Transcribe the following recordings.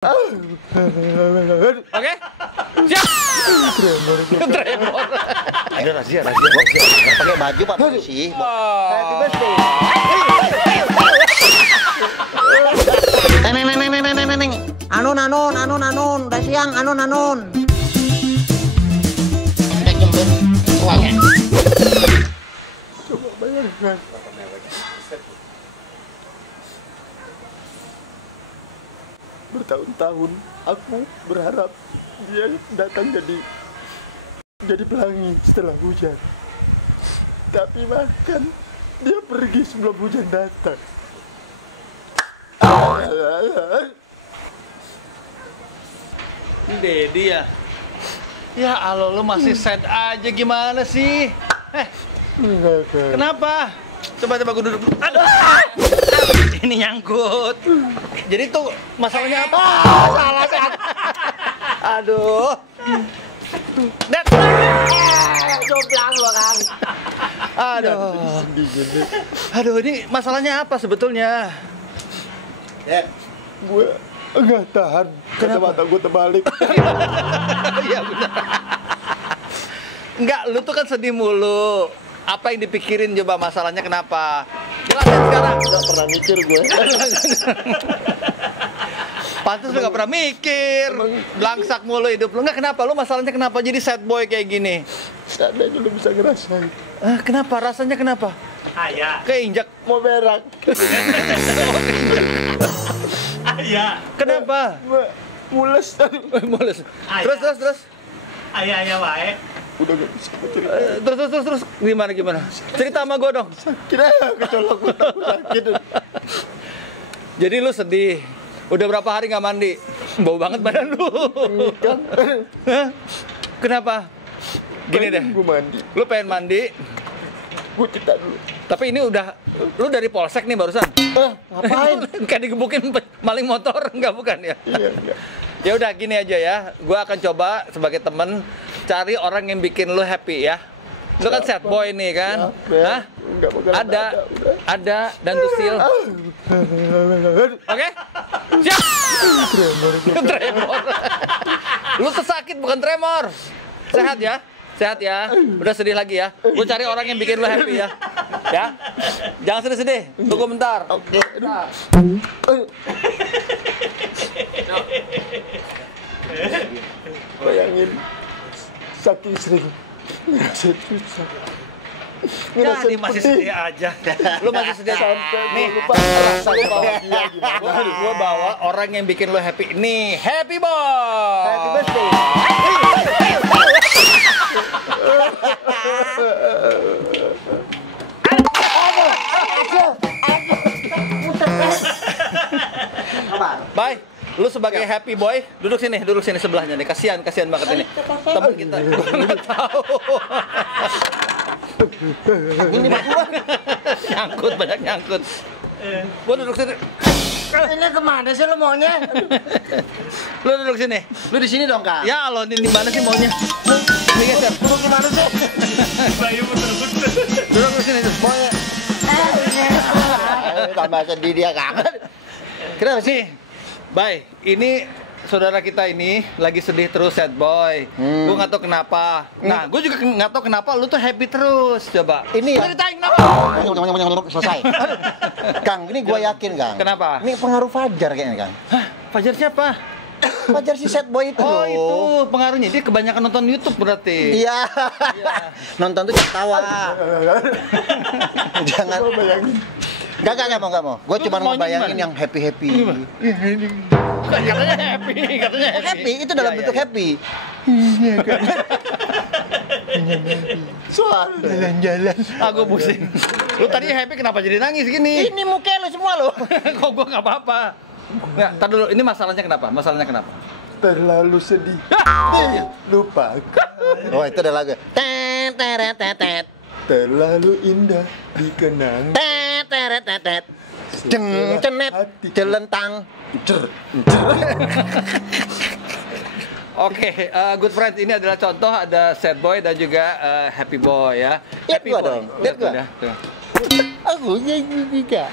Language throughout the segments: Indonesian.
Oke? Siap! Tremor. Ada rahasia. Pakai baju Pak Polisi. Happy birthday. Neng. Anun. Udah siang, anun. Udah jemput uangnya. Coba bayangkan. Bertahun-tahun aku berharap dia datang jadi pelangi setelah hujan. Tapi bahkan dia pergi sebelum hujan datang. Dedi ya? Ya Allah, lu masih sad aja gimana sih? Enggak, kan. Kenapa? Coba gue duduk. Aduh! Ini nyangkut. Jadi tuh masalahnya apa? Salah. Aduh. Dat. Joplang lo kan. Aduh, ini masalahnya apa sebetulnya? Ya, Gue enggak tahan. Kacamata gue terbalik. Iya benar. Enggak, lu tuh kan sedih mulu. Apa yang dipikirin coba masalahnya kenapa? Jelasin sekarang. Enggak pernah mikir gue. Pantes lu gak pernah mikir. Belangsak mulu hidup lu. Enggak, kenapa? Lu masalahnya kenapa jadi sad boy kayak gini? Seandainya lu bisa ngerasain. Kenapa? Rasanya kenapa? Ayah. Keinjak. Mau berak. Ayah. Kenapa? Mules. Mules. Ayah. Terus. Ayah wae. Udah gak bisa cerita. Terus. Gimana? Cerita sama gue dong. Kira kecolok gue sakit. Jadi lu sedih. Udah berapa hari nggak mandi? Bau banget badan lu. Hah? Kenapa? Gini deh. Gue mandi. Lu pengen mandi, Gue cerita dulu. tapi ini udah lu dari polsek nih barusan. Ngapain? Kayak digebukin maling motor, enggak bukan ya? Iya. Ya udah gini aja ya. Gua akan coba sebagai temen cari orang yang bikin lu happy ya. Lu kan sad boy nih kan? Siapa? Hah? Enggak bakalan Ada udah. dan Dusil. Oke? Siap! Tremor. Lu sesakit bukan tremor. Sehat ya? Udah sedih lagi ya. Gue cari orang yang bikin lu happy ya. Ya. Jangan sedih-sedih. Tunggu bentar. Oke. Bayangin saking sering ngerasa susah. Ya, dia masih sedih aja. Lu masih sedih Sampai nih. gue lupa rasanya bahagia gimana. Gua bawa orang yang bikin lu happy. Nih, Happy Boy. happy birthday. Bye. Lu sebagai happy boy, duduk sini sebelahnya nih. Kasihan banget ini. Temen kita. Enggak tahu. Ini mah gua. Banyak nyangkut. Gua duduk sini. Ini kemana sih lo maunya? Lu duduk sini. Lu di sini dong, Kak. Ya Allah, ini di mana sih maunya? Ini geser. Lu gimana sih? Bayu bener-bener. Duduk di sini tuh. Maunya. Tambah sedih dia kangen. Kenapa sih? Bye. Ini saudara kita ini lagi sedih terus, sad boy. Gue nggak tahu kenapa. Nah, gue juga nggak tahu kenapa lu tuh happy terus. Coba. Ini ya. Ceritain kenapa? Selesai. Kang, ini gua yakin, Kang. Kenapa? Ini pengaruh Fajar kayaknya, Kang. Hah? Fajar siapa? Fajar si sad boy itu. Oh, loh. itu pengaruhnya. Dia kebanyakan nonton YouTube berarti. Iya. Nonton tuh jangan tawa. Jangan. Gue bayangin. Enggak mau. Gue Lu cuma mau maunya bayangin gimana? yang happy. Katanya happy. Happy itu dalam bentuk happy. Soal jalan-jalan. Aku pusing. Lu tadi happy kenapa jadi nangis gini? Ini muka lu semua lo. Kok gua nggak apa-apa. Nggak, tar dulu. Ini masalahnya kenapa? Terlalu sedih. Lupa. Oh, itu ada lagu. Tet. Terlalu indah dikenang. Tet. Cenet. Celentang. Oke, good friends, ini adalah contoh ada sad boy dan juga happy boy ya. Lihat Happy gua boy. dong, lihat gua. Tuh. Aku juga.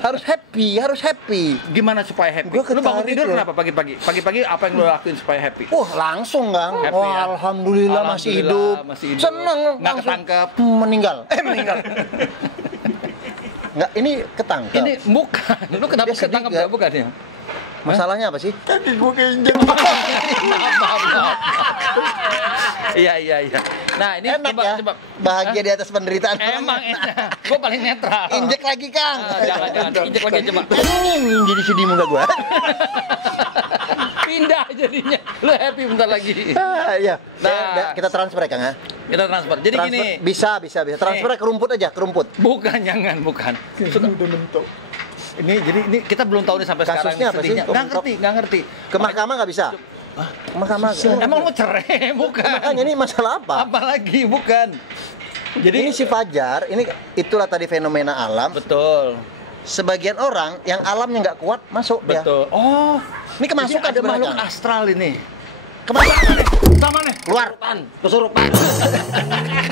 Harus happy. Gimana supaya happy? Gua Lu bangun ketarik tidur loh. kenapa pagi-pagi? Pagi-pagi apa yang lu lakuin supaya happy? Langsung Kang. Happy, Wah, ya? alhamdulillah masih hidup. masih hidup. Seneng. Nggak langsung. ketangkep. Meninggal. Nggak, ini ketangkep. Ini bukan. Lu kenapa Dia sedih ketangkep nggak? nggak? Bukan ya? Masalahnya apa sih? Kaki gue keinjek. Maaf. Iya. Nah, ini Enak ya. coba. Bahagia di atas penderitaan. Emang enak. Gua paling netral. Injek lagi Kang. Jangan. Injek lagi coba. Jadi sedih muka gua. Pindah jadinya. Lu happy bentar lagi. Iya. Nah. Kita transfer ya Kang ya. Kita transfer. Jadi Transfer, gini. bisa. Transfer ke rumput aja, ke rumput. Bukan. Sudah mentok. Ini kita belum tahu nih sampai Kasusnya sekarang apa sih? sedihnya. Nggak ngerti. Ke mahkamah nggak bisa? Ke mahkamah nggak? Emang mau cerai? Bukan. Makanya ini masalah apa? Apalagi bukan. Jadi ini si Fajar, itulah tadi fenomena alam. Betul. Sebagian orang yang alamnya nggak kuat masuk dia. Betul. Oh, Ini kemasukan ada makhluk sebenarnya. astral ini. Kemasukan. Sama nih. Keluar. Kesurupan.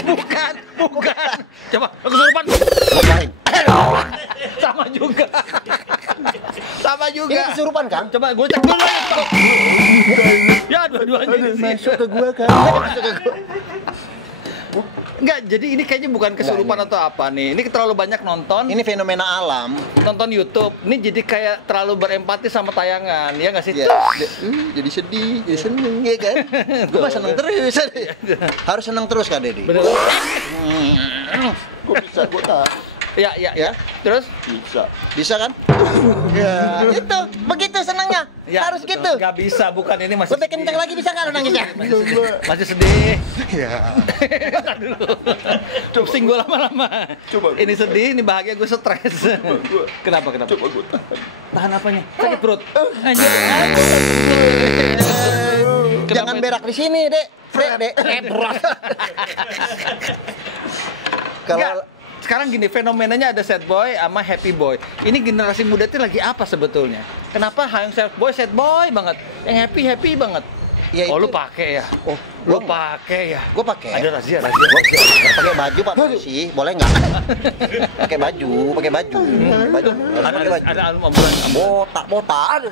Bukan. Coba kesurupan. Keluarin. Sama juga. Ini kesurupan Kang. Coba gue cek dulu ya. Ya, dua-duanya di sini. Masuk ke gua Kang. Enggak, jadi ini kayaknya bukan kesurupan atau apa nih. Ini terlalu banyak nonton. Ini fenomena alam. Nonton YouTube. Ini jadi kayak terlalu berempati sama tayangan. Ya nggak sih? Ya. Jadi sedih, jadi seneng ya kan? Gue mah seneng terus. Harus seneng terus Kak Dedi. Bener. Gue bisa, gue tak. Ya. Terus? Bisa kan? Ya, itu. Begitu senangnya. Ya, Harus betul. gitu. Nggak bisa, bukan ini masih Lebih kencang lagi bisa kan nangisnya? Masih sedih. Ya. Bentar dulu. Pusing gue lama-lama. Coba. Ini sedih, ini bahagia, gue stres. Kenapa? Coba gue tahan. Tahan apanya? Sakit perut. Anjir. Jangan berak di sini, Dek. Dek. Berat. Kalau Enggak. Sekarang gini, fenomenanya ada sad boy sama happy boy. Ini generasi muda itu lagi apa sebetulnya? Kenapa yang sad boy banget, yang happy banget? Ya Oh, itu- lu pakai ya? Oh, Lu gua pakai ya? gue pakai. Ada razia. Pakai baju Pak Polisi, boleh nggak? Pakai baju. Pakai baju. Ada ambulan. Botak.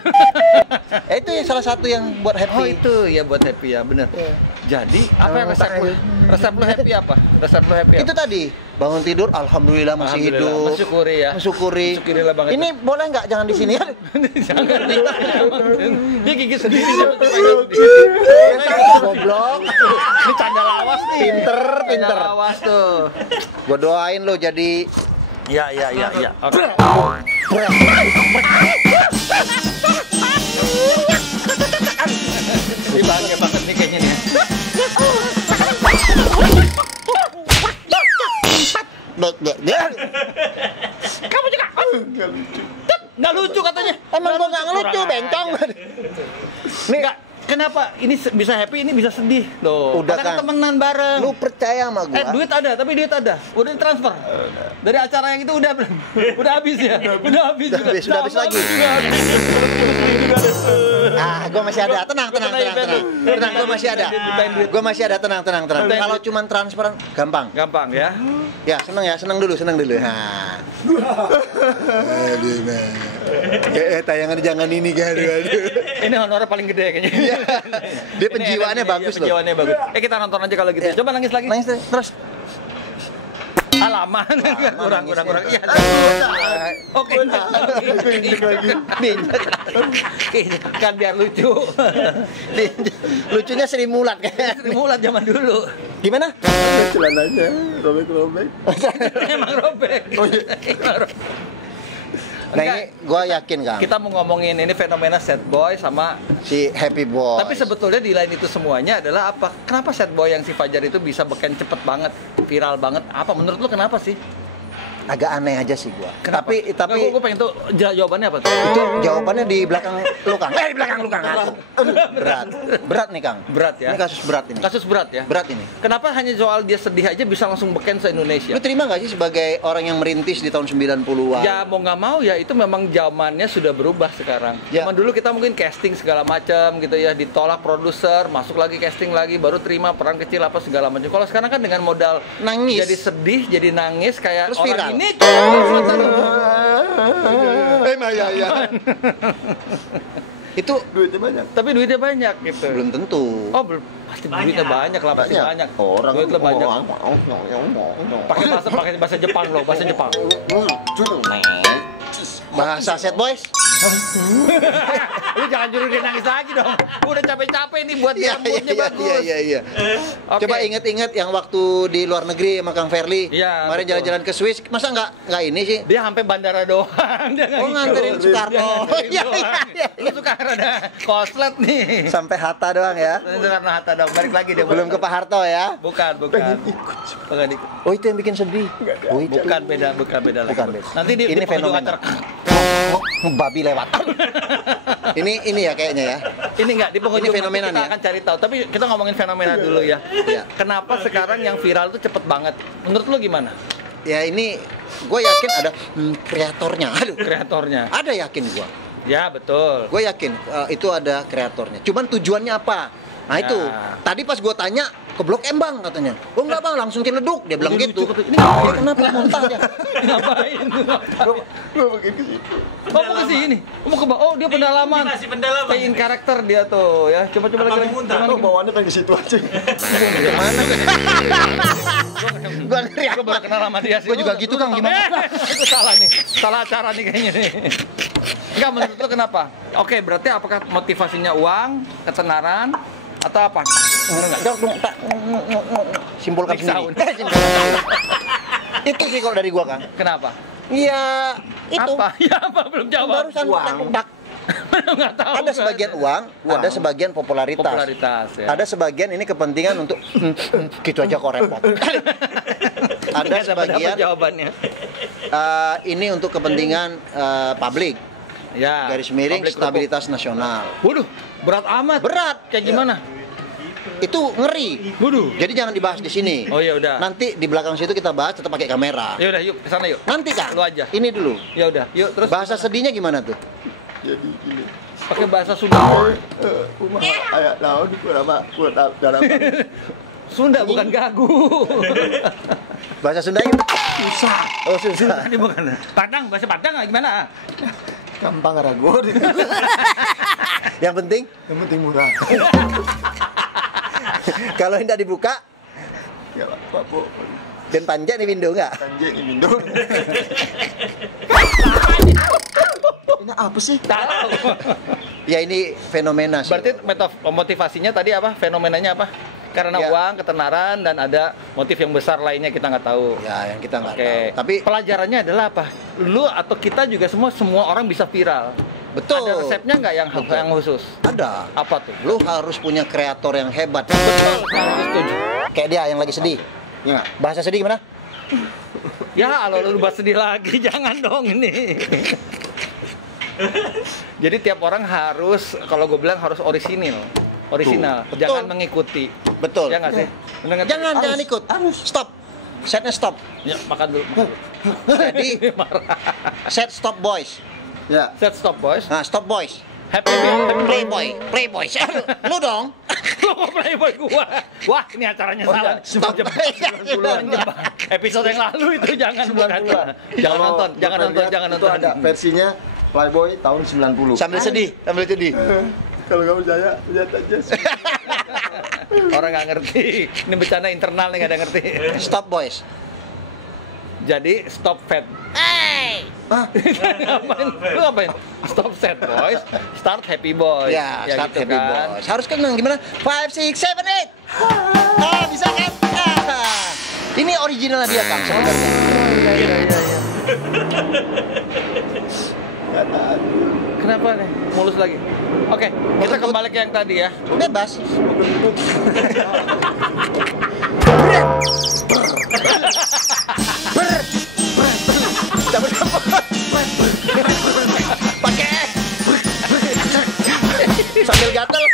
Itu yang salah satu yang buat happy. Oh, itu ya buat happy ya, bener. Iya. Jadi, apa yang resep lu? Resep lu happy apa? Resep lu happy apa? Itu tadi bangun tidur, alhamdulillah masih Alhamdulillah, hidup. mensyukuri ya. Mensyukurilah banget. Ini boleh nggak jangan di sini? Jangan dia gigit sendiri. Goblok. Ini canda lawas nih. Pinter. Canda lawas tuh. Gue doain lo jadi Ya. Oke. Ini bahagia banget nih kayaknya nih. Kamu juga. Nggak lucu katanya. Emang gue nggak ngelucu, Kurang bencong. ajar. Nggak. Kenapa ini bisa happy, ini bisa sedih? Loh, Udah, karena Kang. temenan bareng. Lu percaya sama gue? Duit ada, tapi duit ada. Udah transfer. Dari acara yang itu udah belum? Udah habis ya? Udah habis juga. Udah habis lagi. Gue masih ada. Tenang. Gue masih ada. Gue masih ada. Tenang. Kalau cuman transferan, gampang. Gampang ya. Ya, seneng dulu. Nah. Aduh, nah. Tayangan jangan ini kan. Ini honornya paling gede kayaknya. Dia penjiwaannya bagus loh. Penjiwaannya bagus. Kita nonton aja kalau gitu. Ya. Coba nangis lagi. Nangis terus. Halaman. Kurang. Iya. Oke. Kan biar lucu. Lucunya Sri Mulat kayak. Sri Mulat zaman dulu. Gimana? Celananya robek-robek. Emang robek. Oh, iya. Nah ini gue yakin Kang, Kita mau ngomongin ini fenomena sad boy sama. si Happy Boy. Tapi sebetulnya di lain itu semuanya adalah apa? Kenapa sad boy yang si Fajar itu bisa beken cepet banget, viral banget? Apa menurut lu kenapa sih? agak aneh aja sih gua. Kenapa? Tapi gue pengen tuh jawabannya apa tuh? itu jawabannya di belakang lu, Kang. Di belakang lu, Kang. Aduh, berat nih, Kang. Berat ya? Ini kasus berat ini. Kasus berat ya? Berat ini. Kenapa hanya soal dia sedih aja bisa langsung beken se-Indonesia? Lu terima nggak sih sebagai orang yang merintis di tahun 90-an? Ya mau nggak mau ya itu memang zamannya sudah berubah sekarang. Ya. Zaman dulu kita mungkin casting segala macam gitu ya, ditolak produser, masuk lagi casting lagi, baru terima peran kecil apa segala macam. Kalau sekarang kan dengan modal Nangis. jadi sedih, jadi nangis kayak Terus orang viral. ini Ya. Itu Duitnya banyak. tapi duitnya banyak gitu. belum tentu. Oh, belum. Pasti duitnya banyak lah, pasti banyak. Orang Duitnya banyak. Pakai bahasa Jepang loh, bahasa Jepang. Bahasa set boys. Lu jangan juru dia nangis lagi dong. Gua udah capek-capek nih buat dia moodnya bagus. Iya. Oke. Coba inget-inget yang waktu di luar negeri sama Kang Ferli. Iya, Kemarin betul. jalan-jalan ke Swiss, masa nggak ini sih? Dia sampai bandara doang. Dia nggak Oh, nganterin ikut. Soekarno. Dia nganterin Iya, doang. iya. Lu Soekarno ada koslet nih. Sampai Hatta doang ya. Soekarno Hatta dong. Balik lagi dia. Belum ke Pak Harto ya. Bukan. Bukan ikut. Oh, itu yang bikin sedih. Oh, itu. Bukan beda lagi. Bukan beda. Nanti di Ini penghujung fenomena. acara. Babi lewat. ini ya kayaknya ya. Ini enggak di penghujung Ini fenomena nanti kita nih ya? akan cari tahu. Tapi kita ngomongin fenomena dulu ya. Iya. Kenapa sekarang yang viral itu cepet banget? Menurut lu gimana? Ya ini gue yakin ada kreatornya. Aduh, Kreatornya. ada yakin gue. Ya betul. Gue yakin itu ada kreatornya. Cuman tujuannya apa? Nah itu. Ya. Tadi pas gue tanya ke Blok M bang katanya. Oh enggak bang, langsung ciledug. Dia bilang Ini gitu. lucu, ini Ya, kenapa muntah dia? Ngapain? Gue makin ke situ. Oh, mau ke sini. Mau ke oh, dia pendalaman. Ini masih pendalaman. Stay in karakter dia tuh ya. Coba Apa lagi. muntah? Oh, bawaannya pengen ke situ aja. Gimana? Gue ngeri Gue baru kenal sama dia sih. Gue juga gitu, Kang. Gimana? Itu salah nih. Salah acara nih kayaknya nih. Enggak, menurut lu kenapa? Oke, berarti apakah motivasinya uang, ketenaran, atau apa? Simpulkan Big sendiri. sound. Itu sih kalau dari gua, Kang. Kenapa? Iya, itu. Apa? Ya apa? Belum jawab. Barusan dak. Nggak tahu. Ada sebagian uang, ada sebagian popularitas. Popularitas ya. Ada sebagian ini kepentingan untuk gitu aja kok repot. Ada Nggak dapat sebagian jawabannya. ini untuk kepentingan publik. Ya. Garis miring public stabilitas nasional. Waduh, berat amat. Berat. Kayak gimana? Itu ngeri. Waduh. Jadi jangan dibahas di sini. Oh ya udah. Nanti di belakang situ kita bahas tetap pakai kamera. Ya udah, yuk ke sana yuk. Nanti Kang. Lu aja. Ini dulu. Ya udah, yuk terus Bahasa sedihnya gimana tuh? Jadi gini. pakai bahasa Sunda. Rumah ayah laut kuat dalam. Sunda bukan gagu. Bahasa Sundanya susah. Oh, susah. Tadi bukan. Padang, bahasa Padang gimana? Gampang ragu. Yang penting Yang penting murah. kalau tidak dibuka Ya Pak Bu. dan panjang nih window nggak? Anjing ini Indo. Ini apa sih? Tahu. Ya ini fenomena sih. Berarti motivasinya tadi apa? Fenomenanya apa? Karena Ya. uang, ketenaran, dan ada motif yang besar lainnya kita nggak tahu. Ya yang kita nggak Oke. tahu. Tapi pelajarannya adalah apa? Lu atau kita juga semua orang bisa viral. betul. Ada resepnya nggak yang khusus? Ada. Apa tuh? Lu harus punya kreator yang hebat. Betul, saya setuju. Kayak dia yang lagi sedih. Ya. Bahasa sedih gimana? Ya, kalau lu bahas sedih lagi, jangan dong ini. Jadi tiap orang harus, kalau gue bilang harus orisinil. Orisinal, Betul. jangan mengikuti. Betul. Ya nggak sih? Bener nggak? Jangan ikut. Stop. Setnya stop. Ya, makan dulu. Jadi Marah. set stop boys. Ya. Set stop boys. Nah, stop boys. Happy Playboy. Lu dong. Lu kok playboy gua? Wah, ini acaranya salah. Stop. Episode yang lalu itu jangan bukan. Jangan nonton, jangan nonton, jangan Itu nonton. ada versinya Playboy tahun 90. Sambil sedih. Kalau kamu percaya, lihat aja. Orang nggak ngerti. Ini bencana internal nih nggak ada yang ngerti. Stop boys. Jadi stop fat. Ngapain? Lu ngapain? Stop sad boys, start happy boys. Ya, start gitu happy kan. boys. Harus kenang gimana? 5, 6, 7, 8. Ah, bisa kan? Ah. Ini originalnya dia, Kang, sebenarnya. Kenapa nih? Mulus lagi. Oke, kita kembali ke yang tadi ya. Bebas. Sambil gatel.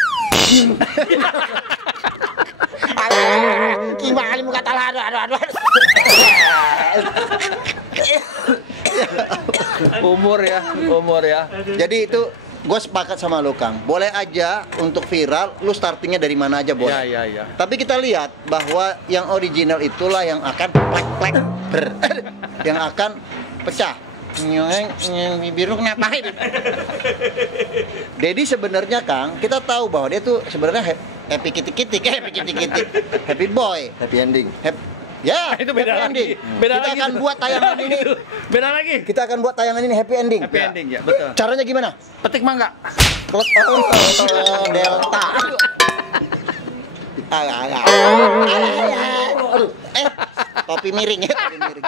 Gimana muka talah, aduh. Umur ya. Jadi itu gue sepakat sama lo Kang. Boleh aja untuk viral, lu startingnya dari mana aja boleh. Ya. Tapi kita lihat bahwa yang original itulah yang akan plek yang akan pecah. Bibir lu ngapain? Jadi sebenarnya Kang, kita tahu bahwa dia tuh sebenarnya happy kitik-kitik, happy boy, Happy ending. Ya, Itu beda happy lagi. ending. Beda Kita lagi akan itu. buat tayangan ini. Beda lagi. Kita akan buat tayangan ini happy ending. Happy ending ya, betul. Caranya gimana? Petik mangga. Delta. Topi miring ya, topi miring.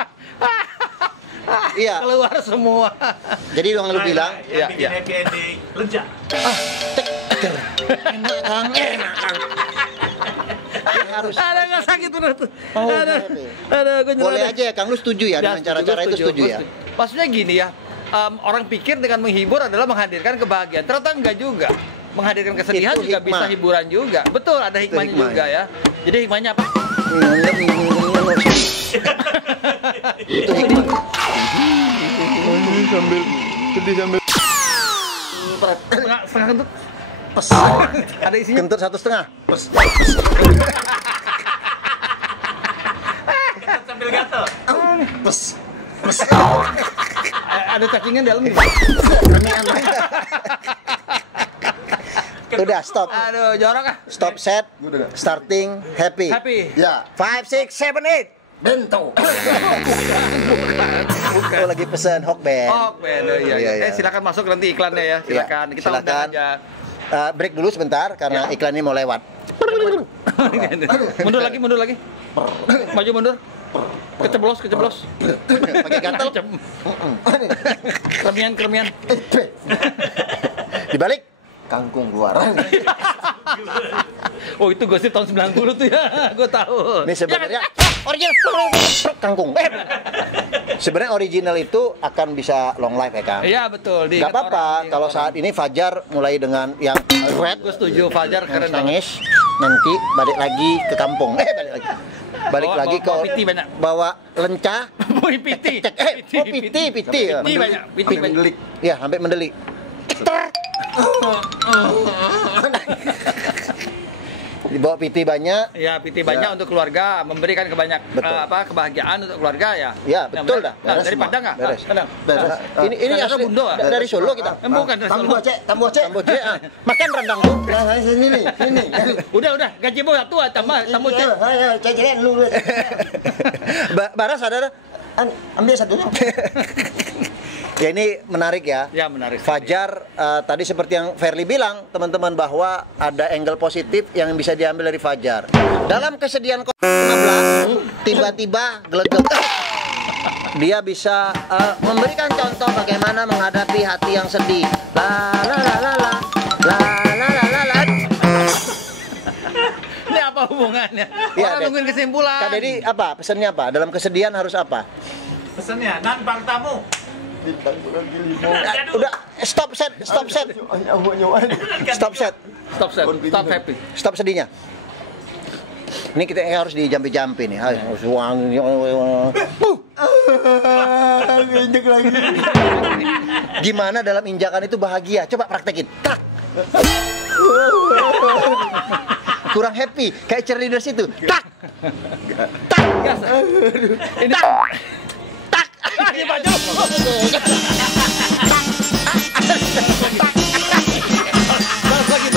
Iya. Keluar semua. Jadi yang lu bilang, Iya, Yang bikin iya. happy ending lenca. enak Kang. Harus. Ada nggak sakit bener tuh. Oh, Ada gue Boleh aja ya Kang, lu setuju ya dengan cara-cara itu setuju ya? Maksudnya gini ya, orang pikir dengan menghibur adalah menghadirkan kebahagiaan. Ternyata enggak juga. Menghadirkan kesedihan Itu juga hikmah. bisa hiburan juga. Betul, ada Itu hikmahnya hikmah, juga ya. Jadi hikmahnya apa? Itu hikmah. Sambil sedih sambil Setengah kentut. Pes. Ada isinya. Kentut 1,5. Pes. Sambil gatel. Pes. Ada cacingan di dalam. Udah stop. Aduh, jorok ah. Stop set. Starting happy. Happy. ya 5, 6, 7, 8. bento. Oh, lagi pesan Hokben. Oh, bener ya. Iya, iya. Silakan masuk nanti iklannya ya. Silakan. Iya, Kita silakan. undang aja. Break dulu sebentar karena iklan ini mau lewat. Mundur lagi. Maju mundur. Keceblos. Pakai gatel. Keremian. Dibalik. Kangkung luaran. Oh, itu gosip tahun 90 tuh ya. Gue tahu. Ini sebenarnya original kangkung. Sebenarnya original itu akan bisa long life ya Kang. Iya, betul. Gak apa-apa kalau saat ini Fajar mulai dengan yang red, Gue setuju, Fajar keren banget. nangis, nanti balik lagi ke kampung. Balik Bawa- lagi ke bawa piti banyak. bawa lenca. Boy piti. Piti. Piti banyak. Piti banyak. Mendelik. Ya, sampai mendelik. Dibawa piti banyak. Ya, piti banyak untuk keluarga, memberikan Betul. kebahagiaan untuk keluarga ya. Ya, betul dah. Nah, Beres dari semua. Padang nggak? Beres. Padang. Beres. Ini Padang asli Bundo, ah? dari Solo kita. Bukan dari Solo. Tamboce. Kamboja. Makan rendang tuh. Nah, sini nih, sini. Udah, gaji bos tua tambah cek. Ayo, cek dulu. Baras ada. Ambil satu. Ya ini menarik ya. Ya, menarik. Fajar tadi seperti yang Verly bilang teman-teman bahwa ada angle positif yang bisa diambil dari Fajar. Dalam kesedihan COVID-19 tiba-tiba gelegek. Dia bisa memberikan contoh bagaimana menghadapi hati yang sedih. La la la la la la la la la la. Ini apa hubungannya? Iya, Orang Dek. nungguin kesimpulan. Kak Dedi apa? Pesannya apa? Dalam kesedihan harus apa? Pesennya nan bang tamu. Udah stop set. Stop set. Stop happy. Stop sedihnya. Ini kita harus dijampi-jampi nih. Injek lagi. Gimana dalam injakan itu bahagia? Coba praktekin. Tak. Kurang happy, kayak cheerleaders itu. Tak. Tak. Gas. Ini Tak. ini baju. Balas lagi.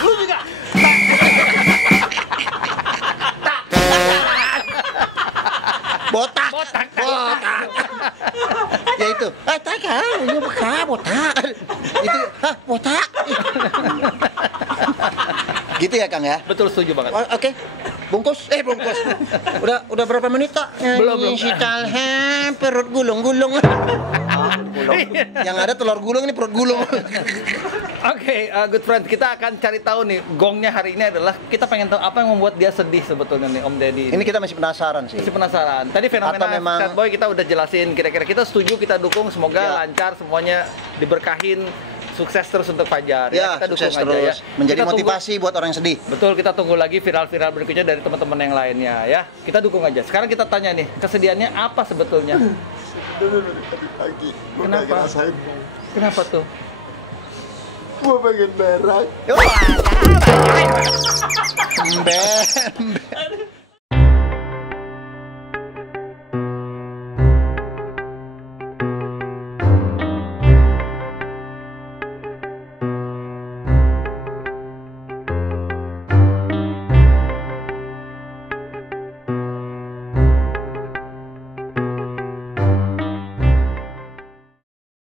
Lu juga. Botak. Botak. Ya itu. Tak kan, ini botak. Itu, botak. Gitu ya Kang ya? Betul, setuju banget. Oke. Bungkus. Bungkus. Udah berapa menit tak? Belum. Si Talhem perut gulung-gulung. Yang ada telur gulung ini perut gulung. Oke, good friend, kita akan cari tahu nih gongnya hari ini adalah kita pengen tahu apa yang membuat dia sedih sebetulnya nih Om Deddy. Ini kita masih penasaran sih. Masih penasaran. Tadi fenomena Atau memang- sad boy kita udah jelasin. Kira-kira kita setuju, kita dukung, semoga Ya. lancar semuanya, diberkahin. sukses terus untuk Fajar Ya, kita sukses dukung aja terus. ya. Menjadi Kita tunggu- motivasi buat orang yang sedih. Betul, kita tunggu lagi viral-viral berikutnya dari teman-teman yang lainnya ya. Kita dukung aja. Sekarang kita tanya nih, kesedihannya apa sebetulnya? Lagi. Gua Kenapa? pengen rasain. Kenapa tuh? Gua pengen berak. Ben.